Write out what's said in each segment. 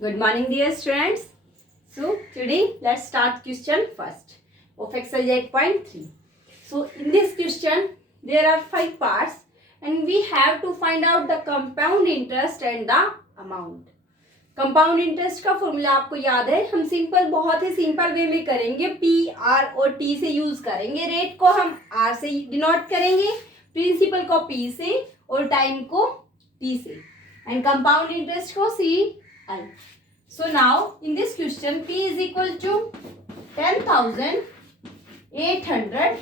Good morning, dear students. So today let's start question first of exercise 8.3. So in this question there are 5 parts and we have to find out the compound interest and the amount. Compound interest का formula आपको याद है, हम simple बहुत ही simple way में करेंगे, P R और T से यूज करेंगे, रेट को हम आर से डिनोट करेंगे, प्रिंसिपल को पी से और टाइम को टी से एंड कंपाउंड इंटरेस्ट को सी आई. So now in this question P is equal to 10,800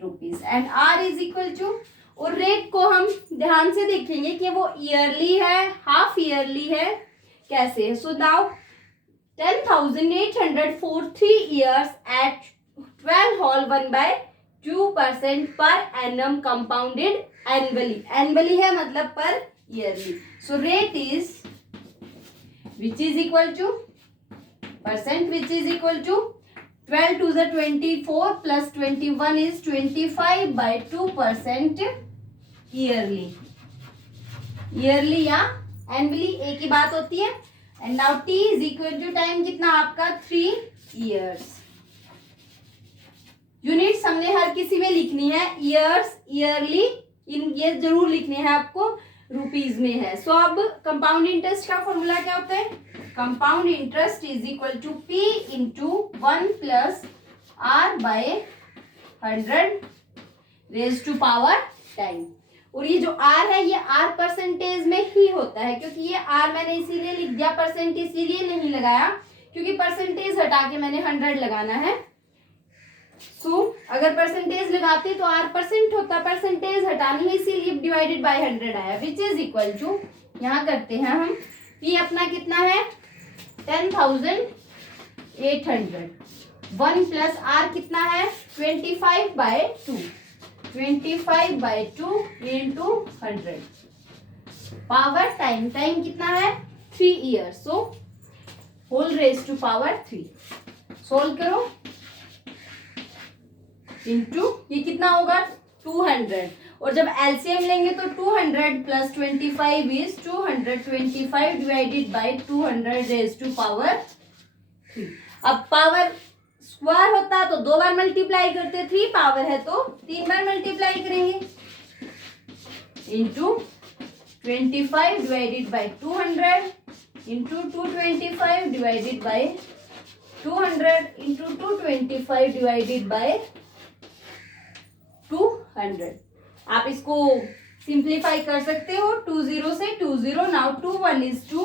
rupees and R is equal to, और रेट को हम ध्यान से देखेंगे कि वो ईयरली है, हाफ ईयरली है, कैसे है. So now 10,800 for 3 years at 12 whole 1/2% per annum compounded annually. Annually है मतलब पर yearly. So rate is which is equal to percent which is equal to 12 to the 24 plus 21 is 25/2% yearly. Yearly या annually एक ही बात होती है. And now t is equal to time कितना आपका 3 years. यूनिट्स हमने हर किसी में लिखनी है, ईयर्स, ईयरली, इन ये जरूर लिखने हैं आपको, रुपीज में है. सो अब कंपाउंड इंटरेस्ट का फॉर्मूला क्या होता है? Compound interest is equal to P into 1 plus R by 100 raise to power 10. और ये जो आर है ये आर परसेंटेज में ही होता है, क्योंकि ये आर मैंने इसीलिए लिख दिया, परसेंट इसीलिए नहीं लगाया क्योंकि परसेंटेज हटा के मैंने 100 लगाना है. अगर परसेंटेज लगाते तो आर परसेंट होता, परसेंटेज हटानी है इसीलिए डिवाइडेड बाय 100 आया, विच इज इक्वल टू, यहाँ करते हैं हम, पी अपना कितना है 10,800, 1 प्लस आर कितना है 25/2, 25/2 इंटू 100 पावर टाइम, टाइम कितना है 3 years, so whole raise to power 3. Solve करो इंटू ये कितना होगा 200, और जब एलसीएम लेंगे तो 200 plus 25 is 225 divided by 200 raise to power 3. अब पावर स्क्वायर होता तो 2 बार मल्टीप्लाई करते, 3 पावर है तो 3 बार मल्टीप्लाई करेंगे into 25 divided by 200 into 225 divided by 200 into 225 divided by 200. आप इसको सिंप्लीफाई कर सकते हो, 20 से 20, now 2 1 is 2,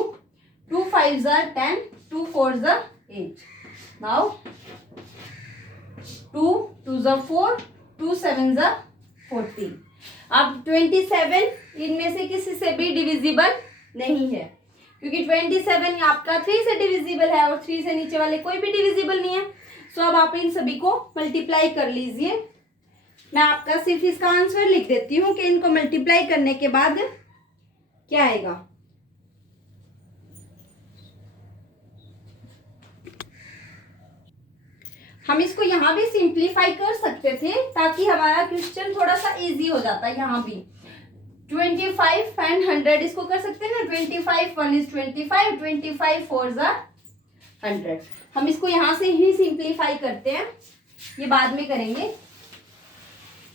2 5s are 10, 2 4s are 8, now 2 2s are 4, 2 7s are 14. अब 27 इनमें से किसी से भी डिविजिबल नहीं है, क्योंकि 27 आपका 3 से डिविजिबल है और 3 से नीचे वाले कोई भी डिविजिबल नहीं है. सो अब आप इन सभी को मल्टीप्लाई कर लीजिए. मैं आपका सिर्फ इसका आंसर लिख देती हूँ कि इनको मल्टीप्लाई करने के बाद क्या आएगा. हम इसको यहाँ भी सिंप्लीफाई कर सकते थे ताकि हमारा क्वेश्चन थोड़ा सा इजी हो जाता. यहाँ भी 25 एंड 100 इसको कर सकते हैं ना, 25 1 is 25, 25 4s are 100. हम इसको यहाँ से ही सिंप्लीफाई करते हैं, ये बाद में करेंगे.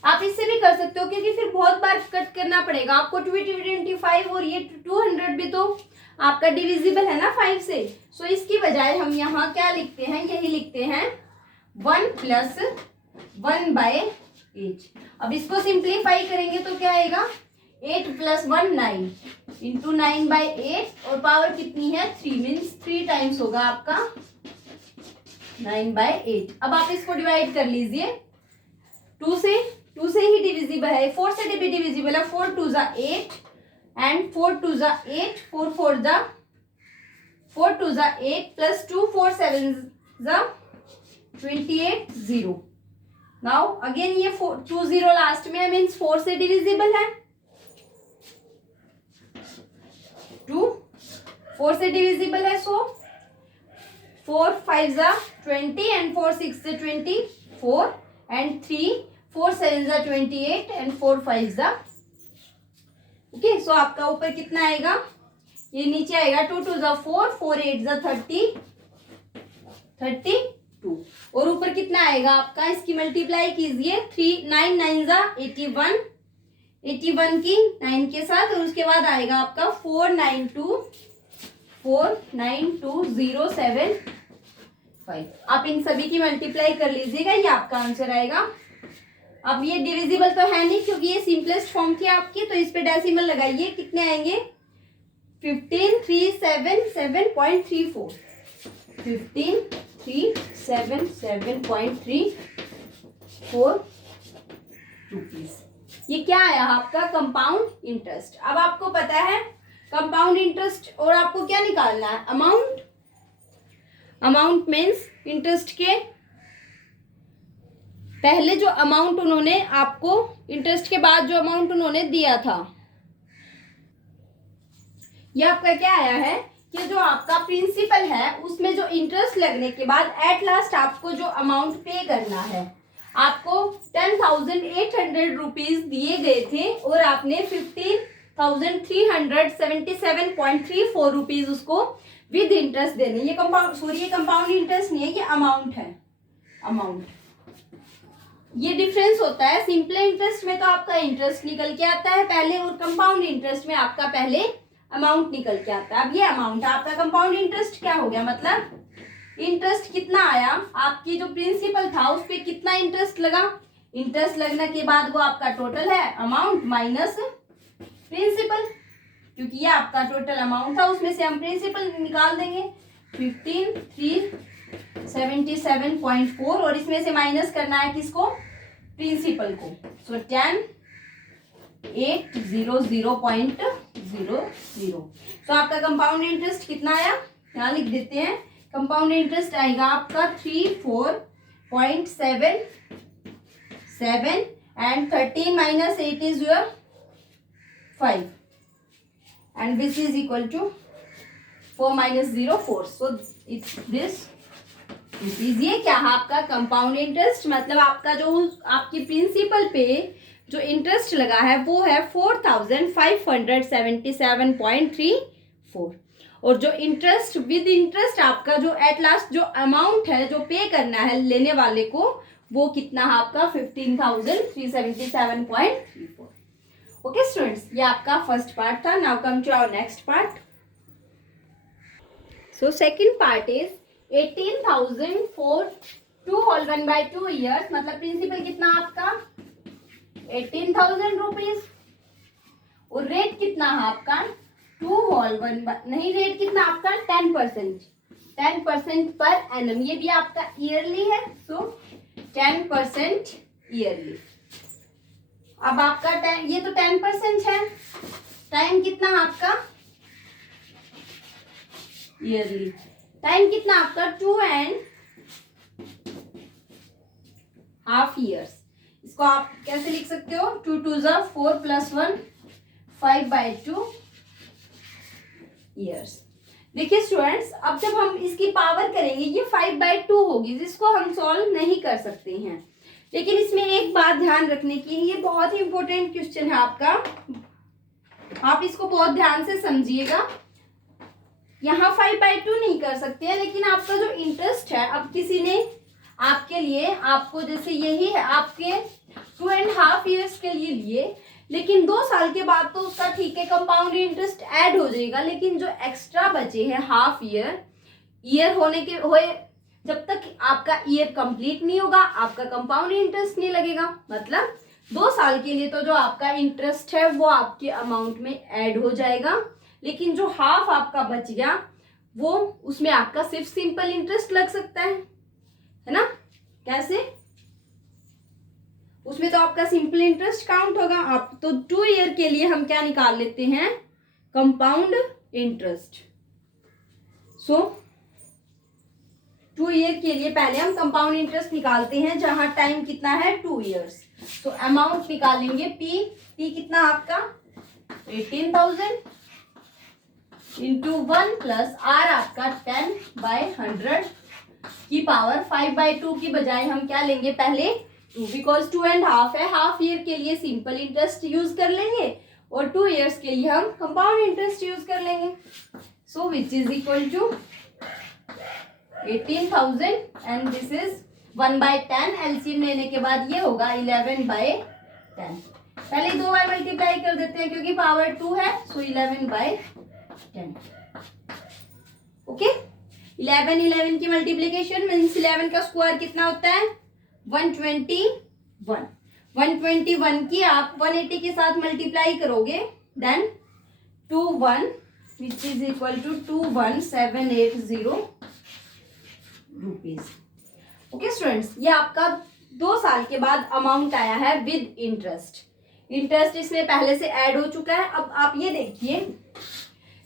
आप इससे भी कर सकते हो क्योंकि फिर बहुत बार कट करना पड़ेगा आपको. 25 और ये 200 भी तो आपका डिविजिबल है ना 5 से. सो इसकी बजाय हम यहाँ क्या लिखते हैं, यही लिखते हैं 1 प्लस 1/8. अब इसको सिंप्लीफाई करेंगे तो क्या आएगा 8 प्लस 1 9 इंटू 9/8 और पावर कितनी है 3, मीन्स 3 टाइम्स होगा आपका 9/8. अब आप इसको डिवाइड कर लीजिए, 2 से ही डिविजिबल है, 4 से भी डिविजिबल है. 4 2 जा 8 एंड 4 2 जा 8, 4 4 जा 4 2 जा 8 प्लस 2 4 7 जा 28 0. नाउ अगेन ये 2 0 लास्ट में है, मीन्स 4 से डिविजिबल है, 2 4 से डिविजिबल है. सो 4 5 जा 20 एंड 4 6 से 24 एंड 3 4 7 जा 28 एंड 4 5 जा. ओके, सो आपका ऊपर कितना आएगा ये नीचे आएगा 2 2 ज़ा 4, 4 8 ज़ा 32 और ऊपर कितना आएगा आपका, इसकी मल्टीप्लाई कीजिए 3 9 9 ज़ा 81, 81 की 9 के साथ और उसके बाद आएगा आपका 492,075। आप इन सभी की मल्टीप्लाई कर लीजिएगा, ये आपका आंसर आएगा। अब ये डिविजिबल तो है नहीं क्योंकि ये सिंपलेस्ट फॉर्म थी आपकी, तो इस पे डेसिमल लगाइए, कितने आएंगे 15377.34, 15377.34 रुपीज। ये क्या आया आपका, कंपाउंड इंटरेस्ट। अब आपको पता है कंपाउंड इंटरेस्ट और आपको क्या निकालना है, अमाउंट। अमाउंट मीन्स इंटरेस्ट के पहले जो अमाउंट उन्होंने आपको, इंटरेस्ट के बाद जो अमाउंट उन्होंने दिया था, ये आपका क्या आया है कि जो आपका प्रिंसिपल है उसमें जो इंटरेस्ट लगने के बाद एट लास्ट आपको जो अमाउंट पे करना है, आपको 10,800 रुपीज दिए गए थे और आपने 15,377.34 रुपीज उसको विद इंटरेस्ट देने। ये कंपाउंड इंटरेस्ट नहीं है, ये अमाउंट है, अमाउंट। ये डिफरेंस होता है, सिंपल इंटरेस्ट में तो आपका इंटरेस्ट निकल के आता है पहले और कंपाउंड इंटरेस्ट में आपका पहले अमाउंट निकल के आता है। अब ये अमाउंट आपका कंपाउंड इंटरेस्ट क्या हो गया, मतलब इंटरेस्ट कितना आया, आपकी जो प्रिंसिपल था उस पे कितना इंटरेस्ट लगा, इंटरेस्ट लगने के बाद वो आपका टोटल है अमाउंट माइनस प्रिंसिपल, क्योंकि ये आपका टोटल अमाउंट था उसमें से हम प्रिंसिपल निकाल देंगे 15,377.4 और इसमें से माइनस करना है किसको, प्रिंसिपल को। सो 10,800.00। तो आपका कंपाउंड इंटरेस्ट कितना आया, यहाँ लिख देते हैं। कंपाउंड इंटरेस्ट आएगा आपका 34.77 and 13 minus 8 is your 5 and this is equal to 4 minus 0 4। So it's this is, ये क्या है आपका कंपाउंड इंटरेस्ट, मतलब आपका जो आपकी प्रिंसिपल पे जो इंटरेस्ट लगा है वो है 4,577.34 और जो इंटरेस्ट विद इंटरेस्ट आपका जो एट लास्ट जो अमाउंट है जो पे करना है लेने वाले को वो कितना है आपका 15,377.34। ओके स्टूडेंट्स, ये आपका फर्स्ट पार्ट था। Now come to our next part. So second part is 18,000 for 2 whole 1/2 years, मतलब प्रिंसिपल कितना आपका 18,000 रुपीज और रेट कितना है आपका 2 whole 1 नहीं, रेट कितना आपका 10% पर एनम, ये भी आपका ईयरली है। सो 10% ईयरली। अब आपका ये तो 10% है, टाइम कितना आपका ईयरली, टाइम कितना आपका 2.5 years। इसको आप कैसे लिख सकते हो, 2 2 ज़ा 4 + 1 5/2 years। देखिए स्टूडेंट्स, अब जब हम इसकी पावर करेंगे ये 5/2 होगी जिसको हम सॉल्व नहीं कर सकते हैं, लेकिन इसमें एक बात ध्यान रखने की, ये बहुत ही इंपॉर्टेंट क्वेश्चन है आपका, आप इसको बहुत ध्यान से समझिएगा। यहाँ 5/2 नहीं कर सकते हैं, लेकिन आपका जो इंटरेस्ट है, अब किसी ने आपके लिए, आपको जैसे यही है आपके 2.5 years के लिए, लेकिन 2 साल के बाद तो उसका ठीक है कंपाउंड इंटरेस्ट ऐड हो जाएगा, लेकिन जो एक्स्ट्रा बचे हैं हाफ ईयर होने के हुए, जब तक आपका ईयर कंप्लीट नहीं होगा आपका कंपाउंड इंटरेस्ट नहीं लगेगा। मतलब 2 साल के लिए तो जो आपका इंटरेस्ट है वो आपके अमाउंट में ऐड हो जाएगा, लेकिन जो हाफ आपका बच गया वो उसमें आपका सिर्फ सिंपल इंटरेस्ट लग सकता है ना। कैसे, उसमें तो आपका सिंपल इंटरेस्ट काउंट होगा। आप तो 2 ईयर के लिए हम क्या निकाल लेते हैं, कंपाउंड इंटरेस्ट। सो 2 ईयर के लिए पहले हम कंपाउंड इंटरेस्ट निकालते हैं, जहां टाइम कितना है 2 years। तो अमाउंट निकालेंगे पी कितना आपका 18,000 इंटू 1 प्लस आर आपका 10/100 की पावर 5/2 की बजाय हम क्या लेंगे पहले 2, बिकॉज 2.5 है, हाफ ईयर के लिए सिंपल इंटरेस्ट यूज कर लेंगे और 2 ईयर्स के लिए हम कंपाउंड इंटरेस्ट यूज कर लेंगे. So which is equal to 18,000 and this is 1/10. LCM लेने के बाद ये होगा 11/10. पहले 2 बार मल्टीप्लाई कर देते हैं क्योंकि पावर 2 है. सो 11/10. ओके. 11 की मल्टीप्लीकेशन मीन्स 11 का स्क्वायर कितना होता है 121. 121 की आप 180 के साथ मल्टीप्लाई करोगे then 21 which is equal to 21780 rupees. Okay students, ये आपका 2 साल के बाद अमाउंट आया है विद इंटरेस्ट. इंटरेस्ट इसमें पहले से ऐड हो चुका है. अब आप ये देखिए,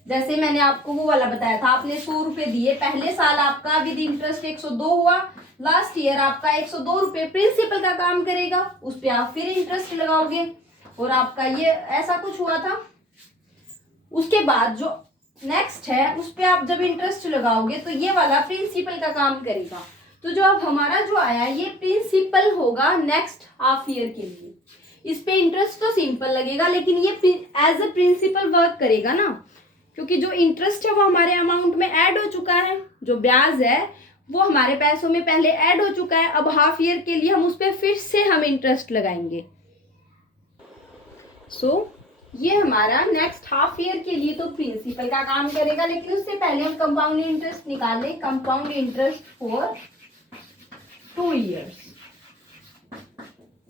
जैसे मैंने आपको वो वाला बताया था, आपने 100 रुपए दिए, पहले साल आपका विद इंटरेस्ट 102 हुआ, लास्ट ईयर आपका 102 रुपए प्रिंसिपल का काम करेगा, उस पर आप फिर इंटरेस्ट लगाओगे और आपका ये ऐसा कुछ हुआ था. उसके बाद जो नेक्स्ट है उस पर आप जब इंटरेस्ट लगाओगे तो ये वाला प्रिंसिपल का काम करेगा. तो जो अब हमारा जो आया ये प्रिंसिपल होगा नेक्स्ट हाफ ईयर के लिए. इस पे इंटरेस्ट तो सिंपल लगेगा लेकिन ये एज अ प्रिंसिपल वर्क करेगा ना, क्योंकि जो इंटरेस्ट है वो हमारे अमाउंट में ऐड हो चुका है, जो ब्याज है वो हमारे पैसों में पहले ऐड हो चुका है. अब हाफ ईयर के लिए हम उस पर फिर से हम इंटरेस्ट लगाएंगे. सो ये हमारा नेक्स्ट हाफ ईयर के लिए तो प्रिंसिपल का काम करेगा, लेकिन उससे पहले हम कंपाउंड इंटरेस्ट निकाल लें. Compound interest for 2 years.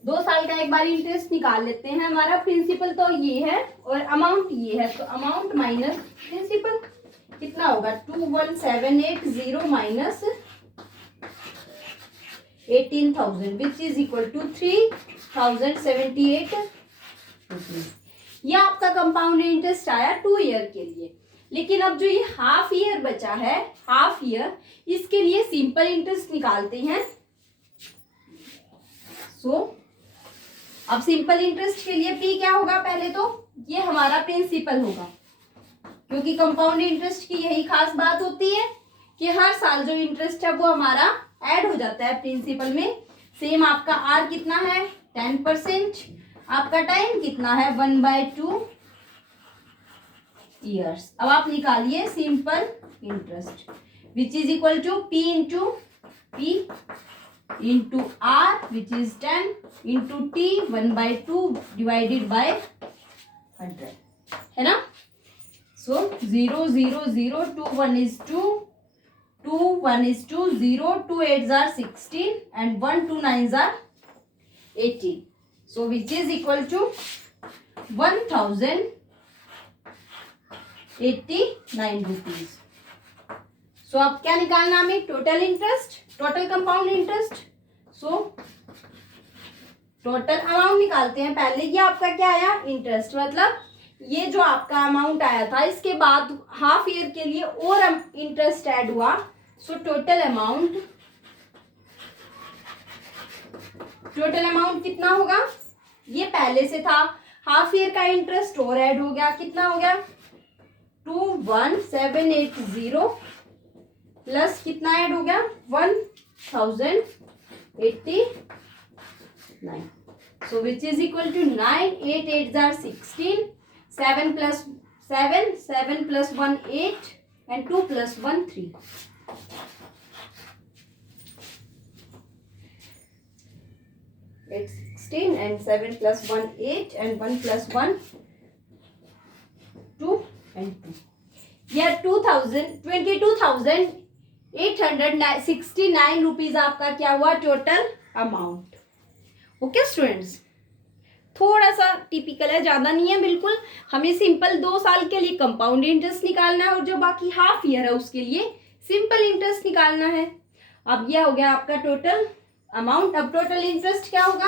2 साल का एक बार इंटरेस्ट निकाल लेते हैं. हमारा प्रिंसिपल तो ये है और अमाउंट ये है, तो अमाउंट माइनस प्रिंसिपल कितना होगा 21780 minus 18,000 which is equal to 3078 rupees. ये आपका कंपाउंड इंटरेस्ट आया 2 ईयर के लिए. लेकिन अब जो ये हाफ ईयर बचा है, हाफ ईयर, इसके लिए सिंपल इंटरेस्ट निकालते हैं. सो अब सिंपल इंटरेस्ट के लिए पी क्या होगा, पहले तो ये हमारा प्रिंसिपल होगा, क्योंकि कंपाउंड इंटरेस्ट की यही खास बात होती है कि हर साल जो इंटरेस्ट है वो हमारा ऐड हो जाता है प्रिंसिपल में. सेम आपका आर कितना है 10%. आपका टाइम कितना है 1/2 ईयर्स. अब आप निकालिए simple interest which is equal to P into P into R which is 10 into T 1/2 divided by 100 है ना. सो 0 0 0 2 1 is 2 2 1 is 2 0 2 8s are 16 and 1 2 9s are 18. So which is equal to 1089 rupees. So अब क्या निकालना हमें, total interest, total compound interest. So total amount निकालते हैं पहले. ये आपका क्या आया इंटरेस्ट, मतलब ये जो आपका अमाउंट आया था इसके बाद हाफ ईयर के लिए और इंटरेस्ट ऐड हुआ. सो टोटल अमाउंट कितना होगा, ये पहले से था, हाफ ईयर का इंटरेस्ट और ऐड हो गया, कितना हो गया 21780 प्लस कितना ऐड हो गया 1089. सो which is equal to 9 8 8 are 16 7 plus 7 7 plus 1 8 and 2 plus 1 3. It's 16 and 7 plus 1 8 and 1 plus 1 2 and 2. Yeah, 22,869 rupees आपका क्या हुआ टोटल अमाउंट. ओके स्टूडेंट्स, थोड़ा सा टिपिकल है, ज्यादा नहीं है बिल्कुल. हमें सिंपल 2 साल के लिए कंपाउंड इंटरेस्ट निकालना है और जो बाकी हाफ ईयर है उसके लिए सिंपल इंटरेस्ट निकालना है. अब यह हो गया आपका टोटल अमाउंट. अब टोटल इंटरेस्ट क्या होगा,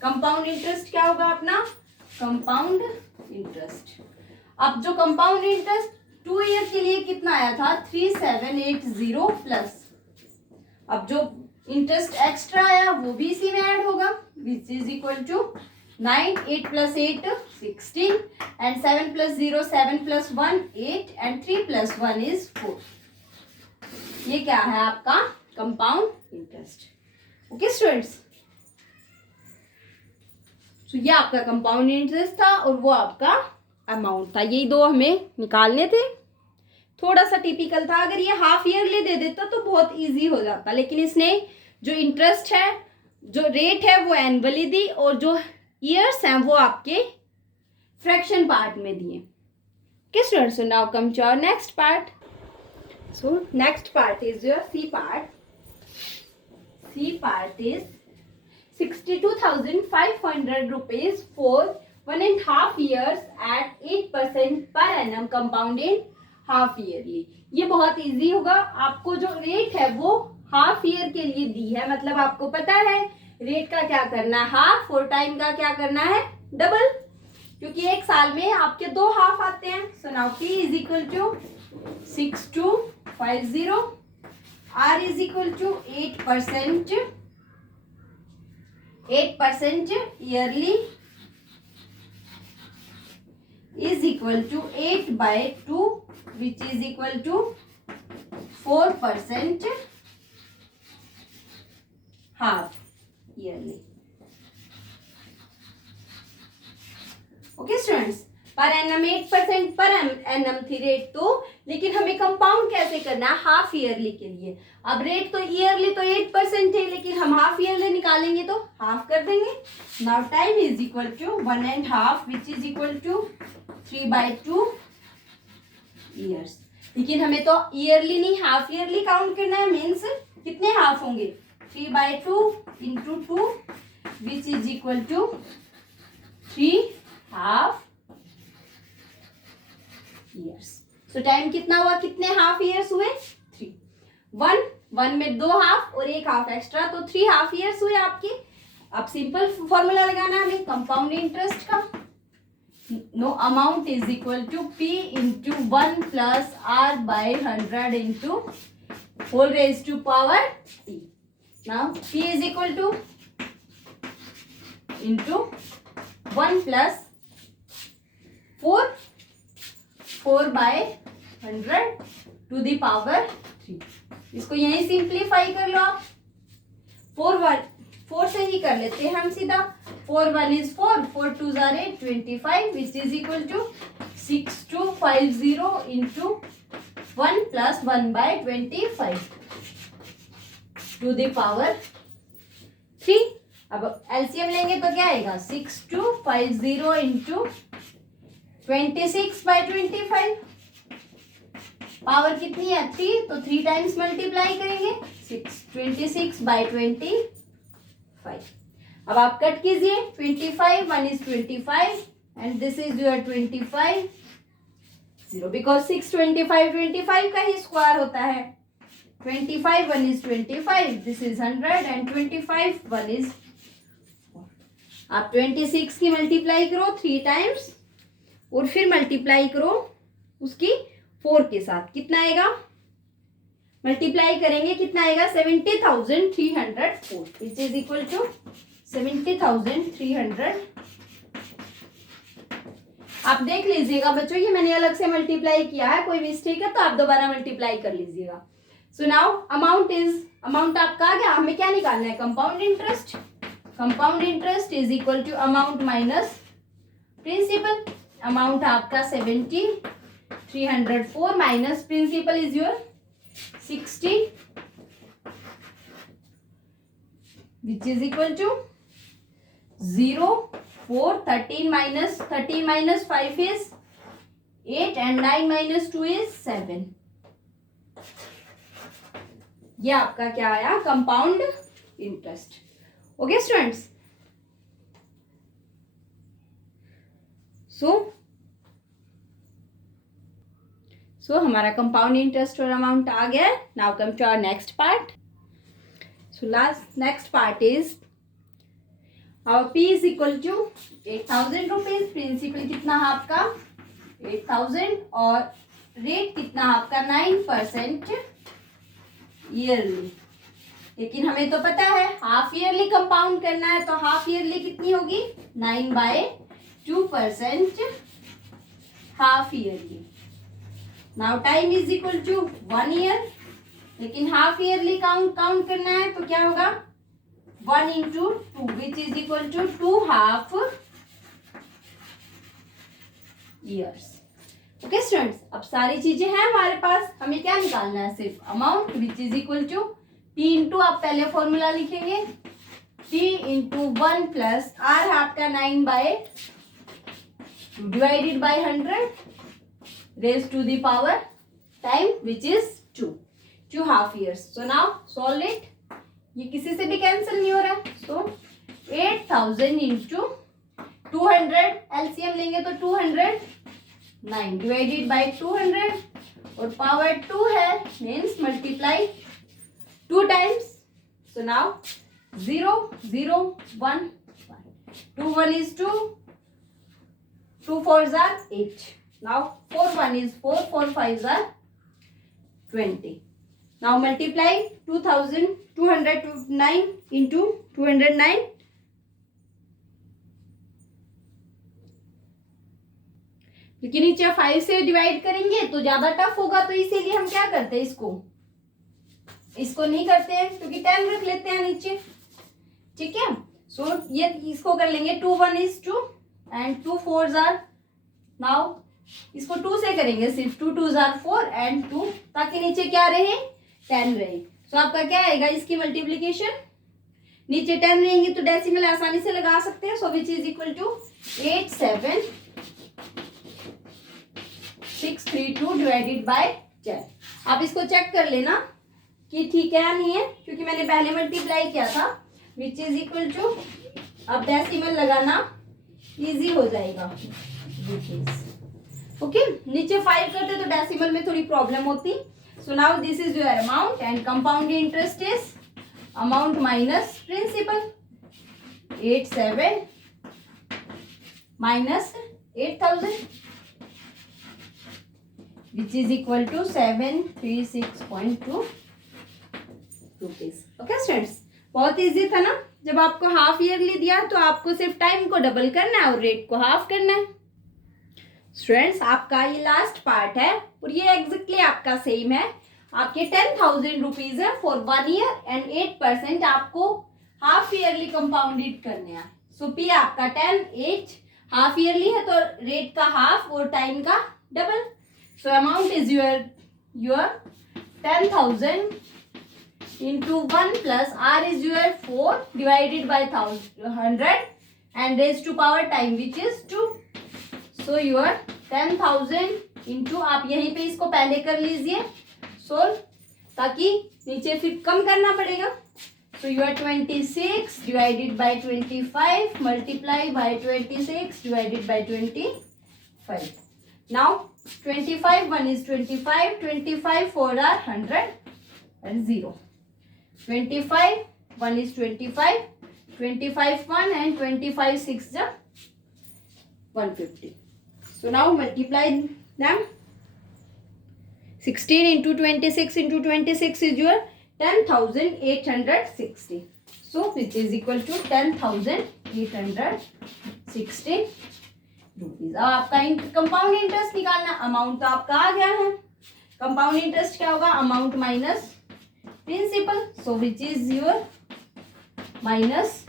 कंपाउंड इंटरेस्ट क्या होगा अपना कंपाउंड इंटरेस्ट. अब जो कंपाउंड इंटरेस्ट 2 ईयर के लिए कितना आया था 3780 प्लस, अब जो इंटरेस्ट एक्स्ट्रा आया वो भी इसी में ऐड होगा which is equal to 9 8 plus 8 16 and 7 plus 0 7 plus 1 8 and 3 plus 1 is 4. ये क्या है आपका कंपाउंड इंटरेस्ट. ओके स्टूडेंट्स, सो ये आपका कंपाउंड इंटरेस्ट था और वो आपका अमाउंट था, यही दो हमें निकालने थे। थोड़ा सा टिपिकल था, अगर ये हाफ ईयरली दे देता तो बहुत इजी हो जाता, लेकिन इसने जो इंटरेस्ट है, जो रेट है वो एनुअली दी और जो ईयर्स हैं वो आपके फ्रैक्शन पार्ट में दिए। Okay students, so now come to our next part. So next part is your C part. C part is 62,500 rupees for 1.5 years at 8% per annum compounded half yearly. ये बहुत easy होगा, आपको जो rate है वो half year के लिए दी है, मतलब आपको पता है रेट का क्या करना है हाफ और टाइम का क्या करना है डबल, क्योंकि एक साल में आपके दो हाफ आते हैं। So now P is equal to 6250, R is equal to 8% yearly is equal to 8/2 which is equal to 4% half yearly. Okay students, per annum 8% per annum थी रेट तो, लेकिन हमें कंपाउंड कैसे करना है हाफ ईयरली के लिए। अब रेट तो ईयरली तो 8% है, लेकिन हम हाफ ईयरली निकालेंगे तो हाफ कर देंगे। Now time is equal to 1.5 which is equal to 3/2 years. लेकिन हमें तो ईयरली नहीं हाफ ईयरली काउंट करना है, मीन्स कितने हाफ होंगे 3/2 into 2 which is equal to 3.5 years. So time कितना हुआ, कितने हाफ ईयर्स हुए 3, 1 में 2 हाफ और 1 हाफ एक्स्ट्रा, तो 3 हाफ ईयर्स हुए आपके। अब सिंपल फॉर्मूला लगाना है हमें कंपाउंड इंटरेस्ट का। Now amount is equal to P into 1 plus R by 100 into whole raise to power T। Now P is equal to into 1 plus 4/100 to the power 3। इसको यहीं simplify कर लो आप, 4 से ही कर लेते हैं हम सीधा। 4 1 is 4, 4 2 are 8, 25 which is equal to 6250 into 1 plus 1/25 to the power 3। अब एलसीएम लेंगे तो क्या आएगा 6250 इंटू 26/25, पावर कितनी है 3, तो 3 टाइम्स मल्टीप्लाई करेंगे 26/25। अब आप कट कीजिए 25, 1 is 25 and this is your 25 0, because 6 25 का ही स्क्वायर होता है। 25 1 is 25, this is 100 and 25 1 is 4। आप 26 की मल्टीप्लाई करो 3 टाइम्स और फिर मल्टीप्लाई करो उसकी 4 के साथ, कितना आएगा मल्टीप्लाई करेंगे कितना आएगा 70,304 विच इज इक्वल टू 70,300। आप देख लीजिएगा बच्चों, ये मैंने अलग से मल्टीप्लाई किया है, कोई मिस्टेक है तो आप दोबारा मल्टीप्लाई कर लीजिएगा। सो नाउ अमाउंट आपका आ गया। हमें क्या निकालना है compound interest. Compound interest is equal to amount minus principal. Amount आपका 70,304 minus principal is your 60 which is equal to 0 4 13 minus 5 is 8 and 9 minus 2 is 7। ये आपका क्या आया compound interest. Okay students, so हमारा कंपाउंड इंटरेस्ट और amount आ गया। Now come to our next part. So next part is our P is equal to 8,000 rupees. Principal कितना है आपका 8,000 और रेट कितना है आपका 9% ईयरली। लेकिन हमें तो पता है हाफ ईयरली कंपाउंड करना है, तो हाफ ईयरली कितनी होगी 9/2% half yearly. Now time is equal to 1 year, लेकिन हाफ ईयरली काउंट करना है तो क्या होगा 1 into 2 which is equal to 2.5 years. Okay students, अब सारी चीजें हैं हमारे पास, हमें क्या निकालना है, सिर्फ amount which is equal to p into, आप पहले फॉर्मूला लिखेंगे p इंटू 1 प्लस r आपका 9/2 divided by 100 raise to the power time which is 2 half years. So now solve it. ये किसी से भी कैंसिल नहीं हो रहा है. सो 8000 इंटू 200, एलसीएम लेंगे तो 209 डिवाइडेड बाई 200 और पावर 2 है means multiply 2 times. So now 0 0 1 2 1 is 2, 2 4s are 8. Now 4 1 is 4, 4 5s are 20. Now multiply 2209 into 209. क्योंकि नीचे 5 से डिवाइड करेंगे तो ज्यादा टफ होगा, तो इसीलिए हम क्या करते हैं, इसको नहीं करते हैं क्योंकि 10 रख लेते हैं नीचे. ठीक है. सो ये इसको कर लेंगे 2 1 is 2 and 2 4s are, now इसको 2 से करेंगे सिर्फ, 2 2s are 4 and 2, ताकि नीचे क्या रहे, 10 रहे. सो आपका क्या आएगा, इसकी मल्टीप्लीकेशन, नीचे 10 रहेंगी तो डेसिमल आसानी से लगा सकते हैं. So which is equal to 87632 divided by 10. आप इसको चेक कर लेना कि ठीक है या नहीं है, क्योंकि मैंने पहले मल्टीप्लाई किया था. विच इज इक्वल टू, अब डेसिमल लगाना इजी हो जाएगा. ओके. नीचे 5 करते तो डेसिमल में थोड़ी प्रॉब्लम होती. So now this is your amount and compound interest is amount minus principal. 87 minus 8000 which is equal to 736.2 rupees. Okay students, बहुत इजी था ना. जब आपको हाफ ईयरली दिया तो आपको सिर्फ टाइम को डबल करना है और रेट को हाफ करना है. स्टूडेंट्स, आपका ये लास्ट पार्ट है और ये एग्जैक्टली आपका सेम है. आपके 10,000 रुपीज है फॉर 1 ईयर एंड 8% आपको हाफ ईयरली कंपाउंडेड करने हैं. सो पी आपका 10, 8 हाफ ईयरली है तो रेट का हाफ और टाइम का double. So amount is your 10,000 into 1 plus r is your 4 divided by 100 and raised to power time which is 2. So your 10,000 into, आप यहीं पे इसको पहले कर लीजिए सोल्व, ताकि नीचे फिर कम करना पड़ेगा. So your 26 divided by 25 multiply by 26 divided by 25. Now 25 1 is 25, 25 4 are 100 and 0. 25 1 is 25, 25 1 and 25 6 is 150. So now multiply them. 16 into 26 into 26 is your 10,860. So which is equal to 10,860 rupees. अब आपका कंपाउंड इंटरेस्ट निकालना. Amount तो आपका आ गया है. Compound interest क्या होगा, amount minus principal. So which is your minus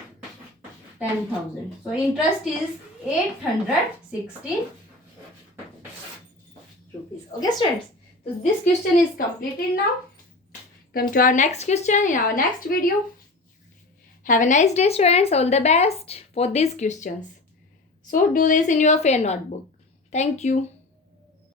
10,000. So interest is 860 rupees. Okay students, so this question is completed now. Come to our next question in our next video. Have a nice day students. All the best for these questions. So do this in your fair notebook. Thank you.